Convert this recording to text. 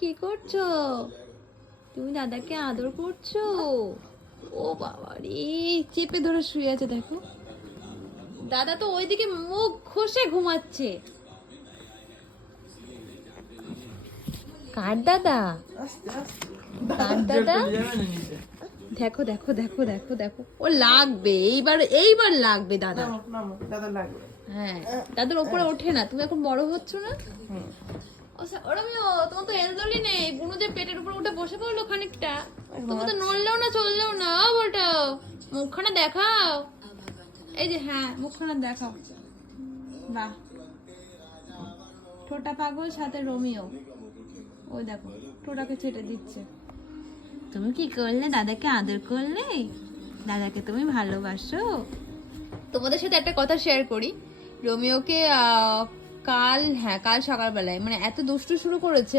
কি করছো? তুমি দাদাকে আদর করছো? ও বাবা রে, চেপে ধরে শুয়ে আছে দেখো। দাদা তো ওইদিকে মুখ ঘষে ঘুমাচ্ছে। কার দাদা? কার দাদা? দেখো দেখো দেখো দেখো দেখো, ও লাগবে এইবার, এইবার লাগবে দাদা। দাদা লাগবে। হ্যাঁ, দাদার ওপরে ওঠে না, তুমি এখন বড় হচ্ছ না। ওরমিও, তোমার তো এলদোলি নেই, বুনু যে পেটের উপর উঠে বসে পড়লো খানিকটা, তুমি তো নড়লেও না চললেও না। বলটা মুখখানা দেখাও, এই যে, হ্যাঁ মুখখানা দেখাও। বাহ, ঠোঁটা পাগল সাথে রোমিও, ওই দেখো ঠোঁটাকে ছেটে দিচ্ছে। তুমি কি করলে? দাদাকে আদর করলে? দাদাকে তুমি ভালোবাসো? তোমাদের সাথে একটা কথা শেয়ার করি। রোমিওকে কাল সকালবেলায় মানে এত দুষ্টু শুরু করেছে।